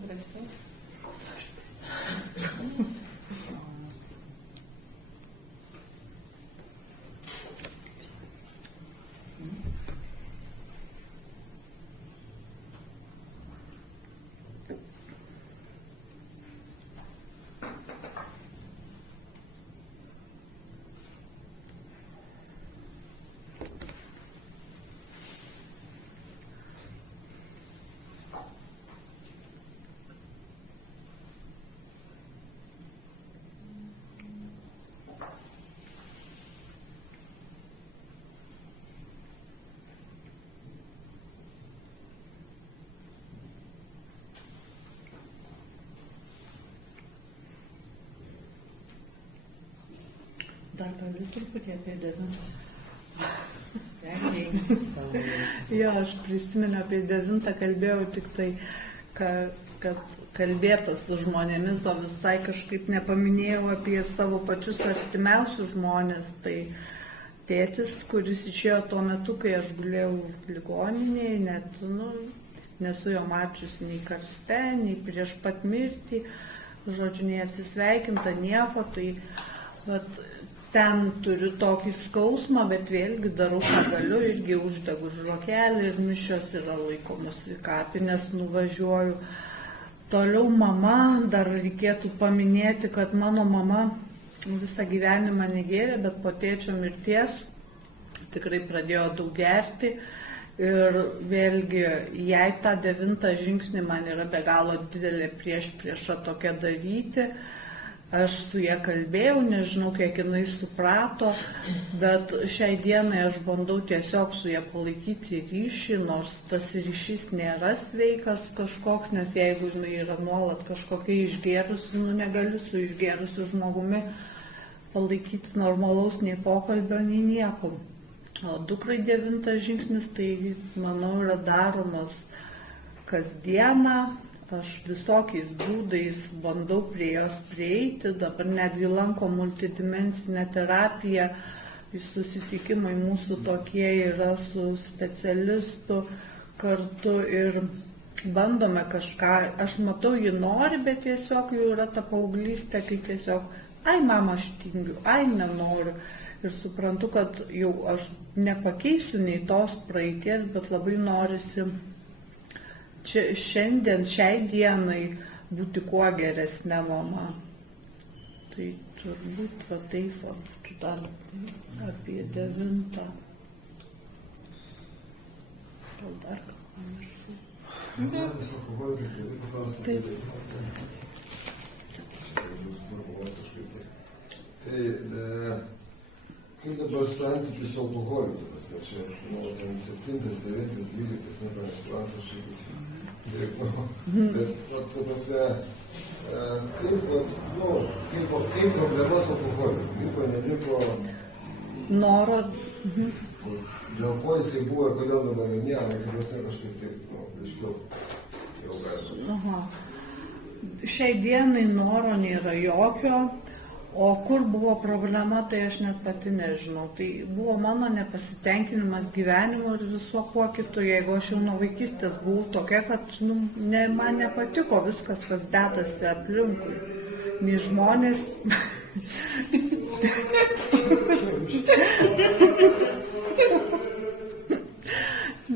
Drąsiau. Dar galiu truputį apie 9. Gerai. Jo, aš prisimenu apie 9, kalbėjau tik tai, kad kalbėta su žmonėmis, o visai kažkaip nepaminėjau apie savo pačius artimiausius žmonės. Tai tėtis, kuris išėjo tuo metu, kai aš gulėjau ligoninėje, net, nesu jo mačiusi nei karste, nei prieš pat mirtį, žodžiu, nei atsisveikinta, nieko, tai vat, ten turiu tokį skausmą, bet vėlgi darau, ką galiu, irgi uždegu žvakelį ir mišios yra laikomos į kapines, nuvažiuoju. Toliau mama, dar reikėtų paminėti, kad mano mama visą gyvenimą negėrė, bet po tėčio mirties tikrai pradėjo daug gerti. Ir vėlgi, jei tą 9 žingsnį man yra be galo didelė priešprieša tokia daryti. Aš su ją kalbėjau, nežinau, kiek jinai suprato, bet šiai dienai aš bandau tiesiog su ją palaikyti ryšį, nors tas ryšys nėra sveikas kažkoks, nes jeigu jinai yra nuolat kažkokia išgėrusi, negaliu su išgėrusiu žmogumi palaikyti normalaus nei pokalbio, nei nieko. O dukrai 9 žingsnis, tai, manau, yra daromas kasdieną. Aš visokiais būdais bandau prie jos prieiti, dabar netgi lanko multidimensinę terapiją, susitikimai mūsų tokie yra su specialistu kartu ir bandome kažką, aš matau, ji nori, bet tiesiog jau yra ta paauglystė, kai tiesiog, ai mama, aš tingiu, ai nenoriu. Ir suprantu, kad jau aš nepakeisiu nei tos praeities, bet labai norisi čia šiandien, šiai dienai būti kuo geresnė mama. Tai turbūt va taip, būtų dar apie 9. Gal dar ką panašu. Vienas alkoholikas labai paklausia. Taip. Tai kaip dabar santykis su alkoholiu, kad čia 7, 9, 12, nesupranta šiaip. Bet, ta prasme, kaip problemas alkoholiu? Liko, neliko? Dėl ko jisai buvo ir kodėl dabar jo nėra, tai prasme kažkaip taip, aiškiau jau galima. Aha. Šiai dienai noro nėra jokio, o kur buvo problema, tai aš net pati nežinau. Tai buvo mano nepasitenkinimas gyvenimu ir viso kuo kitu. Jeigu aš jau nuo vaikystės buvau tokia, kad man nepatiko viskas, kas dedasi aplinkui. Nei žmonės...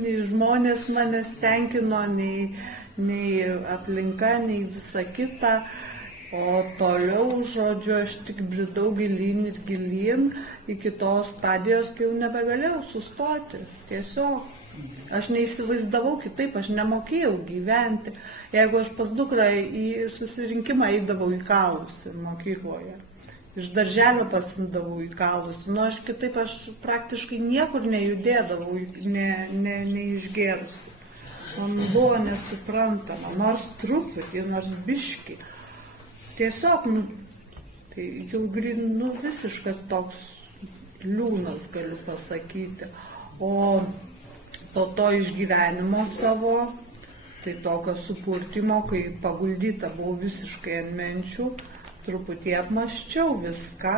nei žmonės manęs tenkino, nei aplinka, nei visa kita. O toliau, žodžiu, aš tik bridau gilyn ir gilyn iki tos stadijos, kai jau nebegalėjau sustoti. Tiesiog. Aš neįsivaizdavau kitaip, aš nemokėjau gyventi. Jeigu aš pas dukrą į susirinkimą eidavau į kalus mokykloje, iš darželio pasimdavau į kalus, aš kitaip aš praktiškai niekur nejudėdavau, neišgėrusi. Man buvo nesuprantama, nors truputį, nors biškį. Tiesiog, tai jau visiškas toks liūnas, galiu pasakyti. O po to išgyvenimo savo, tai tokio supurtimo, kai paguldyta buvau visiškai ant menčių, truputį apmaščiau viską,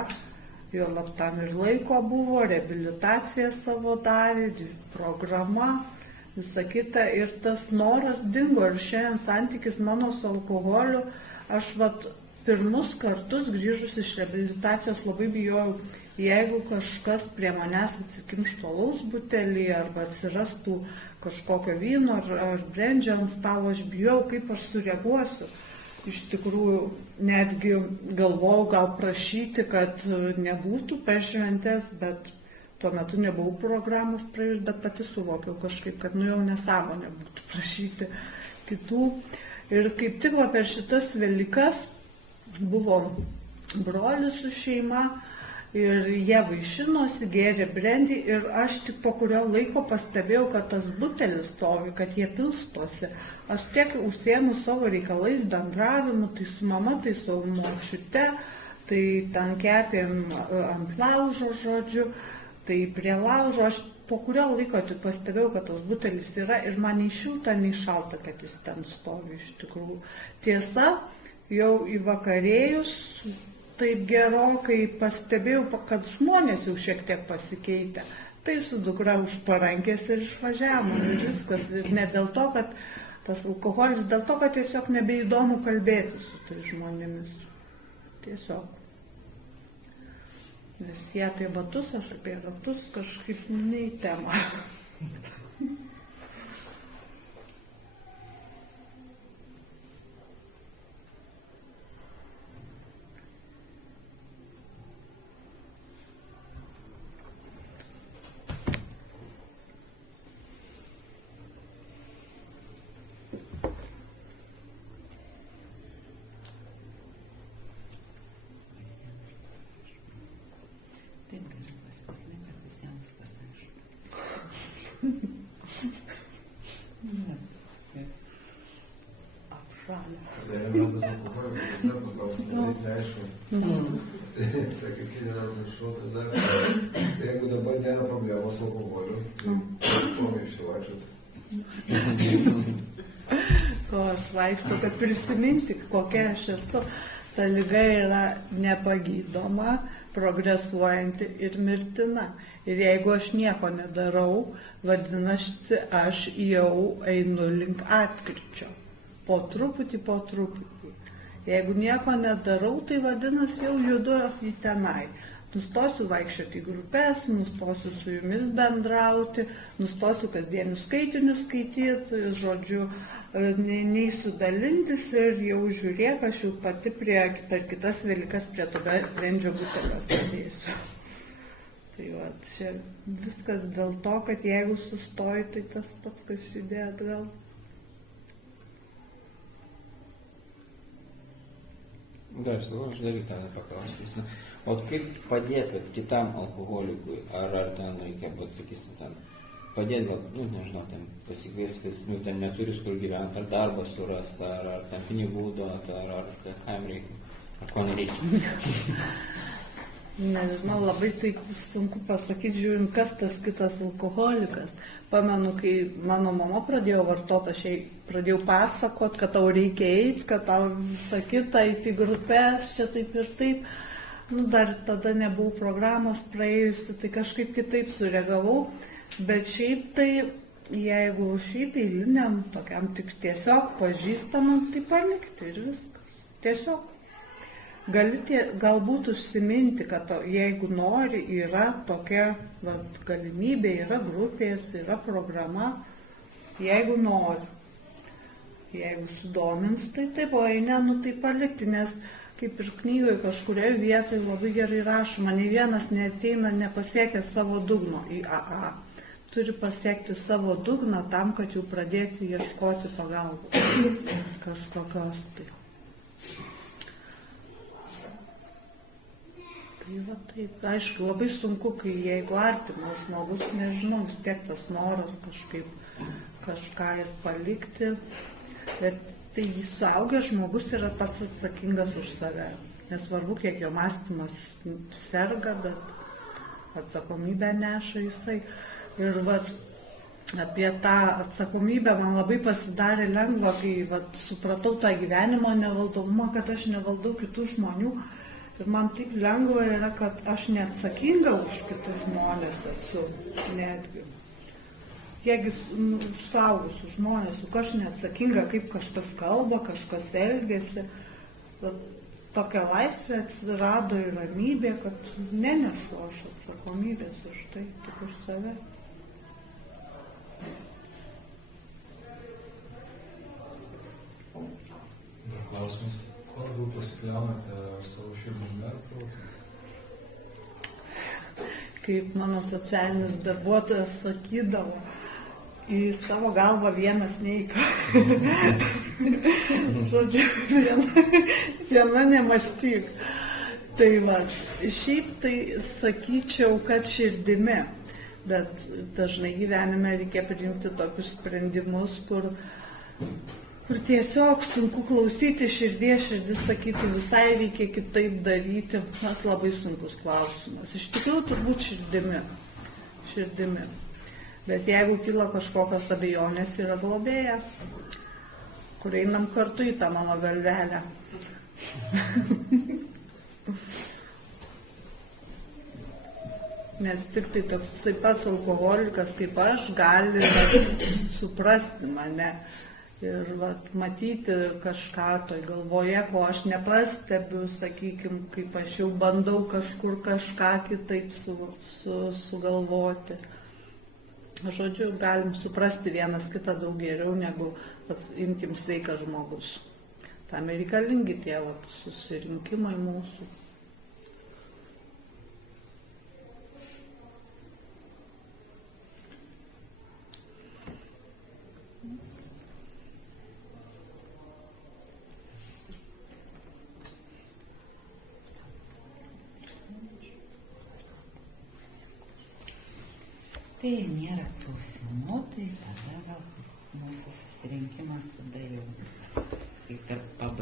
jo tam ir laiko buvo, reabilitacija savo davė, programa, visa kita, ir tas noras dingo, ir šiandien santykis mano su alkoholiu, aš pirmus kartus grįžus iš reabilitacijos labai bijojau, jeigu kažkas prie manęs atsikimštų alaus butelį arba atsirastų kažkokio vyno ar brendžio ant stalo, aš bijojau, kaip aš sureaguosiu. Iš tikrųjų, netgi galvojau gal prašyti, kad nebūtų per šventes, bet tuo metu nebuvau programos praėjus, bet pati suvokiau kažkaip, kad jau nesąmonė būtų prašyti kitų. Ir kaip tik per šitas Velykas buvo brolis su šeima ir jie vaišinosi, gėrė brendį ir aš tik po kurio laiko pastebėjau, kad tas butelis stovi, kad jie pilstosi. Aš tiek užsiėmu savo reikalais, bendravimu, tai su mama, tai su močiute, tai ten kepėm ant laužo, žodžiu, tai prie laužo. Aš po kurio laiko tik pastebėjau, kad tas butelis yra ir man nei šilta, nei šalta, kad jis ten stovi iš tikrųjų. Tiesa, jau įvakarėjus, taip gerokai pastebėjau, kad žmonės jau šiek tiek pasikeitė. Tai su dukra už parankės ir išvažiavo ir viskas. Ir ne dėl to, kad tas alkoholis, dėl to, kad tiesiog nebeįdomu kalbėti su tai žmonėmis. Tiesiog. Nes jie apie batus, aš apie ratus kažkaip ne į temą. Jeigu dabar nėra problemos su alkoholiu, tai kuo išsivaikščioti? Ko aš vaikštau, kad prisiminti, kokia aš esu. Ta liga yra nepagydoma, progresuojanti ir mirtina. Ir jeigu aš nieko nedarau, vadinasi, aš jau einu link atkryčio. Po truputį. Jeigu nieko nedarau, tai vadinasi, jau judu į tenai. Nustosiu vaikščioti į grupės, nustosiu su jumis bendrauti, nustosiu kasdienius skaitinius skaityti, žodžiu, neįsiu dalintis ir jau žiūrėk, aš jau pati per kitas Velykas prie to brendžio butelio sėdėsiu. Tai va, čia viskas dėl to, kad jeigu sustoji, tai tas pats, kas judėjo atgal. Dar, aš dar į tą paklausysiu. O kaip padėti kitam alkoholikui? Ar ten reikia, sakysim, ten padėti, gal, nežinau, ten pasikviesti, ten neturi kur gyventi, ar darbą surasti, ar ten pinigų duoti, ar kam reikia, ar ko nereikia? Nežinau, labai taip sunku pasakyti, žiūrint, kas tas kitas alkoholikas. Pamenu, kai mano mama pradėjo vartoti, aš jai pradėjau pasakot, kad tau reikia eiti, kad tau visą kitą eiti į grupės, čia taip ir taip. Nu, dar tada nebuvau programos praėjusi, tai kažkaip kitaip sureagavau. Bet šiaip tai, jeigu šiaip eiliniam, tokiam tik tiesiog pažįstamam, tai palikti ir viskas. Tiesiog. Galbūt užsiminti, kad jeigu nori, yra tokia galimybė, yra grupės, yra programa, jeigu nori. Jeigu sudomins, tai taip, o jei ne, nu tai palikti, nes kaip ir knygoje kažkurioje vietoje labai gerai rašoma, nei vienas neateina nepasiekę savo dugno į AA. Turi pasiekti savo dugną tam, kad jau pradėti ieškoti pagalbos kažkokios tai. Tai va taip, aišku, labai sunku, kai jeigu artimas žmogus, nežinau, vis tiek tas noras kažką ir palikti, bet tai suaugęs žmogus yra pats atsakingas už save. Nesvarbu, kiek jo mąstymas serga, bet atsakomybę neša jisai. Ir vat, apie tą atsakomybę man labai pasidarė lengva, kai vat, supratau tą gyvenimo nevaldomumą, kad aš nevaldau kitų žmonių. Ir man taip lengva yra, kad aš neatsakinga už kitus žmonės esu netgi. Jeigu už suaugusius žmonės, juk aš neatsakinga, kaip kažkas kalba, kažkas elgesi. Tokia laisvė atsirado ir ramybė, kad nenešu aš atsakomybės už tai, tik už save. Dar klausimas, kuo labiau pasikliaunate savo širdimi ar protu? Kaip mano socialinis darbuotojas sakydavo, į savo galvą vienas neik. Žodžiu, viena nemąstyk. Tai va, šiaip tai sakyčiau, kad širdimi, bet dažnai gyvenime reikia priimti tokius sprendimus, kur tiesiog sunku klausyti širdies, širdis sakytų, visai reikia kitaip daryti. Tas labai sunkus klausimas. Iš tikrųjų, turbūt širdimi. Bet jeigu kyla kažkokios abejonės, yra globėja, kur einam kartu į tą mano galvelę. Nes tik tai toks taip pats alkoholikas kaip aš gali suprasti mane. Ir matyti kažką toj galvoje, ko aš nepastebiu, sakykime, kaip aš jau bandau kažkur kažką kitaip sugalvoti. Žodžiu, galim suprasti vienas kitą daug geriau, negu, imkim, sveikas žmogus. Tam ir reikalingi tie susirinkimai mūsų. Tai nėra klausimų, tai tada gal mūsų susirinkimas tada jau kaip ir pabaiga.